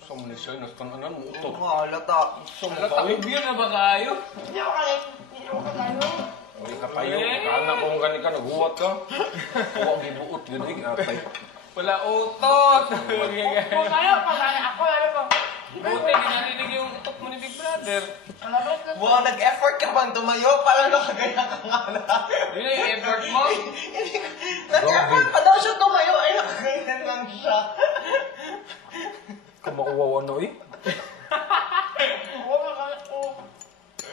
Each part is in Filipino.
Sa munisyon, nastanan mo ito. Halata. Halata, beer na ba kayo? Hindi ako kayo. Hindi ka payo. Kala kung gani ka, naghuwat ka. Huwag gibuot, gano'y atay. Wala utot. Kung kayo, pagkaya ako, alam ko. Buti, ginalinig yung utot mo ni Big Brother. Wow, nag-effort ka bang tumayo? Parang nakagaya ka nga na. Yun yung effort mo. Nag-effort pa daw siya tumayo. Ay, nakagaya lang siya. Kamakuwaw ano eh.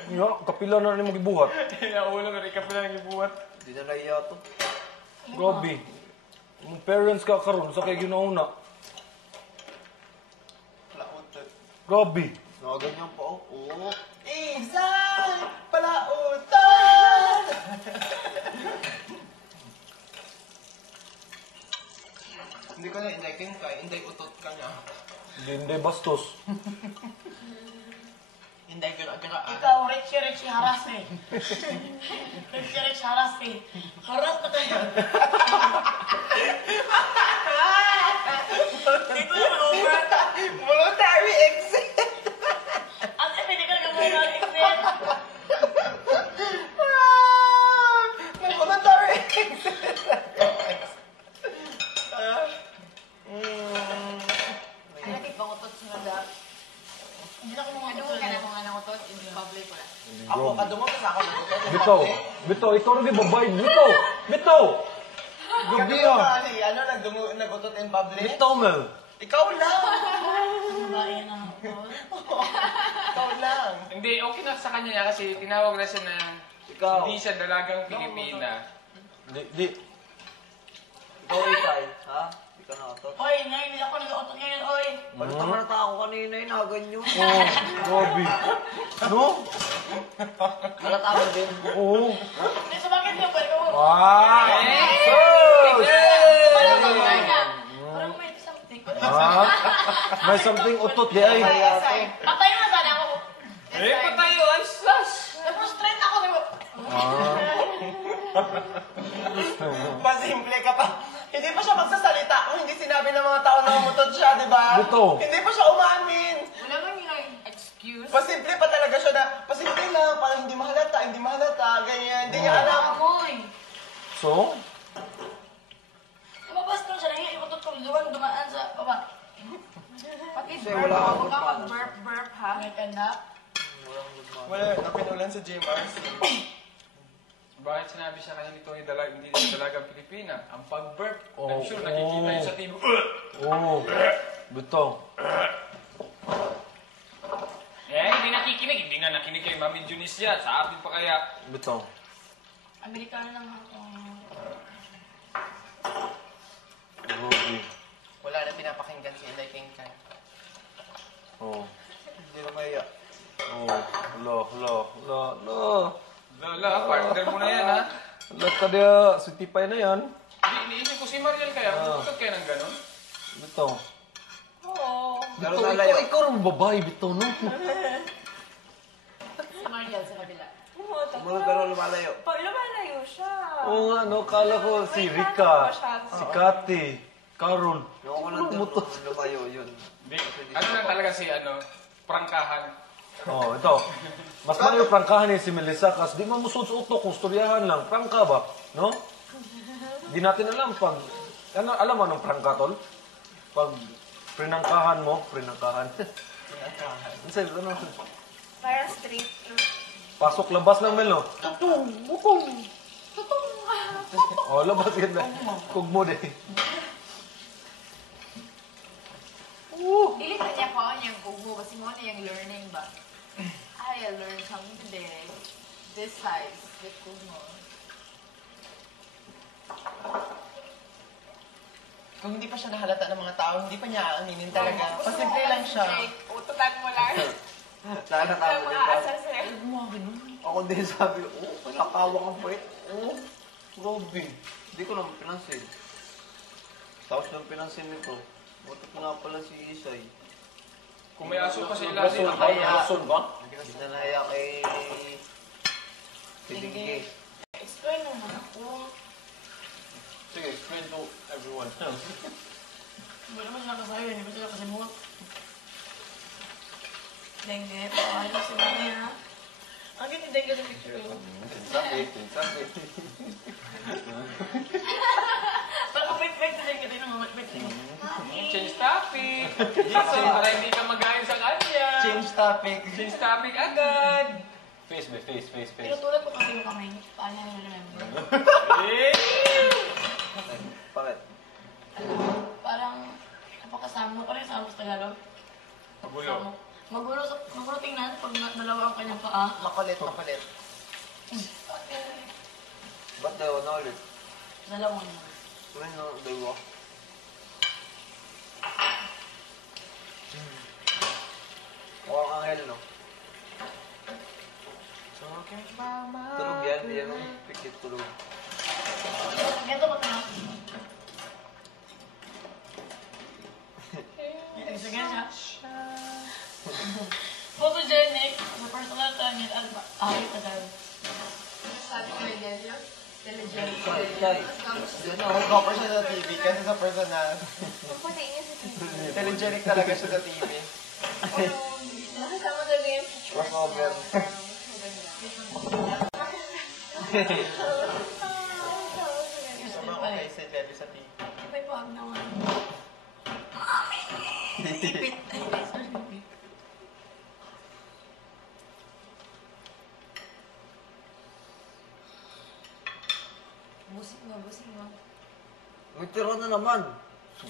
Ya, kapila na rin mo gibuhat. Naulo ka rin ka pala nang ibuhat. Hindi na naiya to. Grabe. Yung parents ka karon sa kay ginauna. Palautot. Grabe. Nakaganyan pa ako. Oo. Isay! Palautot! Hindi ko na indekin ka. Inday utot ka niya. Hindi bastos. Inday gara-garaan. Ikaw, Richie Haras eh. Richie Haras eh. Haras na kayo. Dito naman over. Voluntary exit! At pwede ka na muna exit. Voluntary exit! Nakit bang utot sa nanda? Hindi na ako mga Ano ka na kung anong utot? In public wala. Ako, kadungo ka sa akin. Bito, ikaw rin babayad. Bito! Gabi Gabi yung ah. ano, nag-utot in public? Bito, Mel. Ikaw lang! babae na ako. Ikaw lang! Hindi, okay na sa kanya kasi tinawag na siya na Ikaw. hindi siya dalagang Pilipina. Di. Ikaw, Itay. Ha? Hindi ka nakautot. Oy, ngayon hindi ako nag-autot ngayon, oy. Balita ako kanina yung naganyo. Oh, grabe. No? Halata mo din. Oo. Hindi, sa bakit niyo ba? Ikaw, Ah! parang babae ka. Parang may something. Ah? May something utot di ay. Patay na sana ako. Pa tayo, ay sus! Na-frustrate ako. Pasimple ka pa. Hindi pa siya magsasalita kung hindi sinabi ng mga tao na umutot siya, di ba? Buto. Hindi pa siya umamin. Wala man yung excuse. Pasimple pa talaga siya na, pasimple lang, parang hindi mahalata, ganyan. Hindi niya alam. Amoy. So? Lumabas ko siya, nangyayutot ko, dumaan sa baba. Pati Kasi burp, wala akong huwag ka pan. mag-burp ha. May kanda. Wala, napinulan sa J-Mars. Bakit sinabi siya kasi nito hindi siya dalagang Pilipina? Ang pag-burp, Oh, I'm sure nakikita yun sa TV. Oo. Bito. Hindi nakikinig. Hindi nga nakinig kay Mami Junisia. Sa atin pa kaya. Bito. Amerikano lang ako. Grabe. Wala na pinapakinggan si Inday Kingkan. Oo. Hindi na kaya. Oo. Hala. Lala, partner mo na yan ha. Hala ka dia. Sitipay na yan. Iniisip ko si Mariel kaya. Bukod kaya ng ganon. Bito. Oo. Pero Bito, nalayo. ikaw rin babae, Bito, no? Si Mariel sa kabila. Mga gano'n lumalayo. Pag lumalayo siya. Oo nga, no? Kala ko si Rika, si Kati, Carol. Yung ako nandun, lumayo yun. Ano lang talaga si prangkahan. Oh, ito. Mas malayo prangkahan ni si Melissa kasi di mo musod sa utok kung storyahan lang. Prangka ba? No? Di natin alam pag... Ano, alam mo anong prangka, tol? Pag prinangkahan mo, prinangkahan. Ano? Parang street. Pasok labas ng Mel, no? Bukong! Oh, labas yan na. Kugmo din. Dili ka niya pa yung kubo. Kasi mo na yung learning ba? I learned something today. This size. With kubo. Kung hindi pa siya nahalata ng mga tao, hindi pa niya aaminin talaga. Pasimple lang siya. Ututan mo lang. Nakakatawa din pa. sir. Ako din sabi, nakakawa kang bait. Grabe. Hindi ko naman pinansin. Tapos nang pinansin nito, buto ko nga pala si Isay. Kung may aso pa sila, Rason ba? Rason ba? Hindi na nahaya kay... Hindi. Explain naman ako. Sige, explain to everyone. Hindi naman sila kasayo, hindi ba sila kasimot? Dengue, paano si Mami ha? Ang ganda Dengue sa picture ko. Sabi. Parang wait si Dengue din naman, wait. Change topic. Jason, para hindi ka magayon sa kanya. Change topic. Change topic agad. Face, be, face. Tinutulad ko kasi yung kamay niya. Paano niya remember? Eh! Bakit? Parang, napakasama ko rin sa Tagalog. Magulo. Magulo tingnan pag dalawa ang kanyang paa. Makulit. Ba't daw na ulit? Dalawang yun. Tuloy na dalawa. Mukhang anghel, no? Tulog yan, di yan ang pikit tulog. Ganito ba ito? Sige siya. Photogenic, sa personal target, at ayot na daw. Sabi ko yung Delio. Telegenic. Yun ako, proper siya sa TV kasi sa personal. Pupunta niya sa TV. Telegenic talaga siya sa TV. Nakasama talaga yung picture. Crossover. Sobrang okay si Jelly sa TV. May pag naman. Ipit. Ay, sorry. Busing mo. May tira na naman.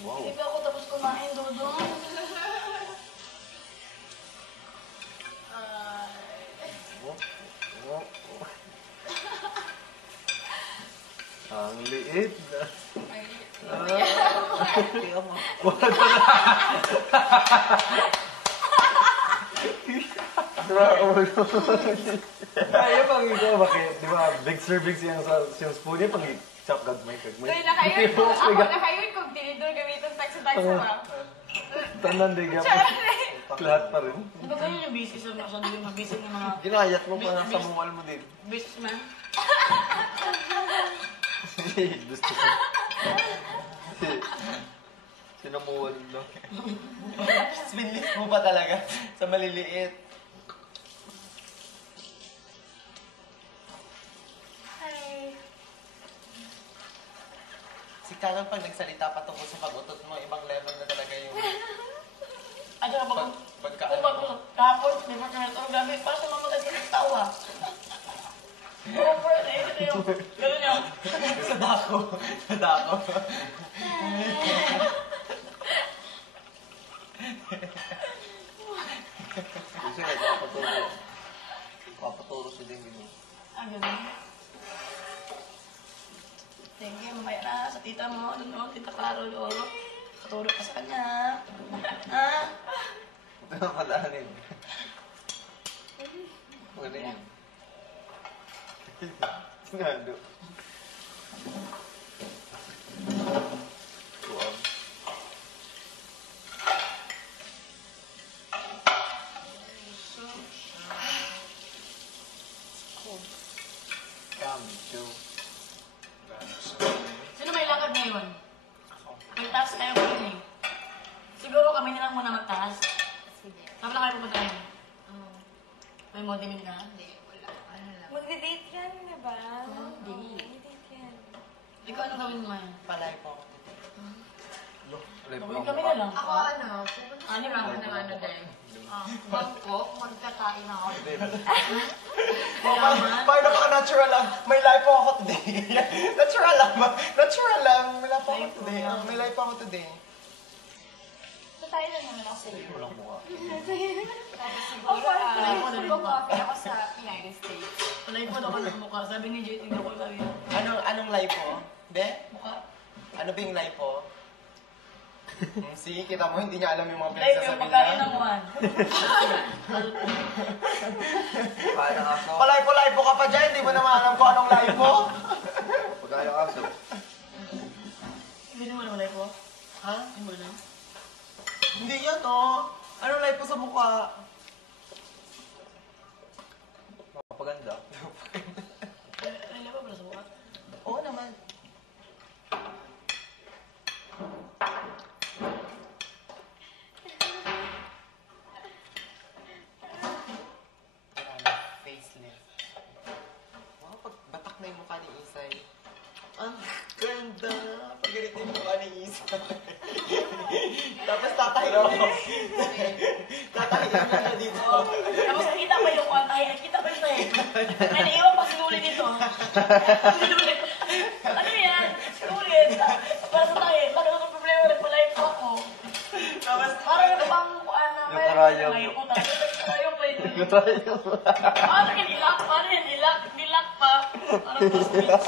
Wow. Hindi pa ako tapos kumain, Dodong. Ang liit na. Kaya mo. Kaya pang ito, bakit? Di ba, big servings yung spoon niya, pang chop gagmay. Kaya nakayon ko. Ako nakayon ko. Tinidor gamitin taxi ba? Tanan di ka. Lahat pa rin. Di ba ganyan yung busy sa masyado yung mabusy ng mga Ginayat mo pa sa muwal mo din. businessman? Gusto ko. Sinamuwal mo. Spinless mo pa talaga sa maliliit. Hi. Si Carol pag nagsalita patungkol sa pag-utot mo, ibang level na talaga yung At saka pag pagkaan kung mo. kahapon, di ba kami ito gabi, para sa mamatay ko ng tawa. Over na ito yung, gano'n yung, Sa dako. Sa dako. Kasi nagpapaturo. Papaturo si Dengue mo. gano'n. Thank you, mamaya na sa tita mo, ano, tita Carol, o, katulog ka sa kanya. Ha? Ito na palanin. Wala yun. Sinado. Wow. Kamcho. Sino may lakad ngayon? May task kayo ko yun eh. Siguro kami na lang muna magtaas. Sige. Tapos na kayo pupunta namin. Oh, May modeling ka. hindi. Wala. Ano lang. Magde-date yan, di ba? Hindi. Magde-date yan. Ikaw ano gawin mo ngayon? Palay po. Gawin kami na lang. Ako pupunta sa Ano ako lang? ng ano din. Bangkok, magkakain ako. Paano ka natural lang? May life po ako today. Natural lang ba? Natural lang. May life ako today. May life ako today. So tayo lang naman ako sa iyo. Walang mukha. Tapos siguro, mag-coffee ako sa United States. Wala yung photo ko ng mukha. Sabi ni JT, hindi ako sabi. Anong life po? Be? Mukha. Ano ba yung life po? See, kita mo, hindi niya alam yung mga Like yung pinagsasabi pagkain niya. ng Juan. Parang aso. Palay-po ka pa dyan, hindi mo naman alam kung anong life mo. Pagkain ng aso. Hindi mo na walay po. Ha? Hindi mo na. Hindi yan, oh. Anong life po sa mukha? Mapaganda. Ay, ba pala sa mukha? Oo naman. yung mukha ni Isay. Ang ganda. Pag ganito yung mukha ni Isa. Tapos tatayo mo. Tatayo mo na dito. Tapos nakita pa yung ay, nakita pa yung tayo. May naiwan pa sinulit dito. Ano yan? Sinulit. Para sa tayo, bakit ano problema? Nagpalayo po ako. Tapos, Parang yung pang, Yung karayom. Karayom pa yun. Paano yun? Nilak pa. Parang post-its.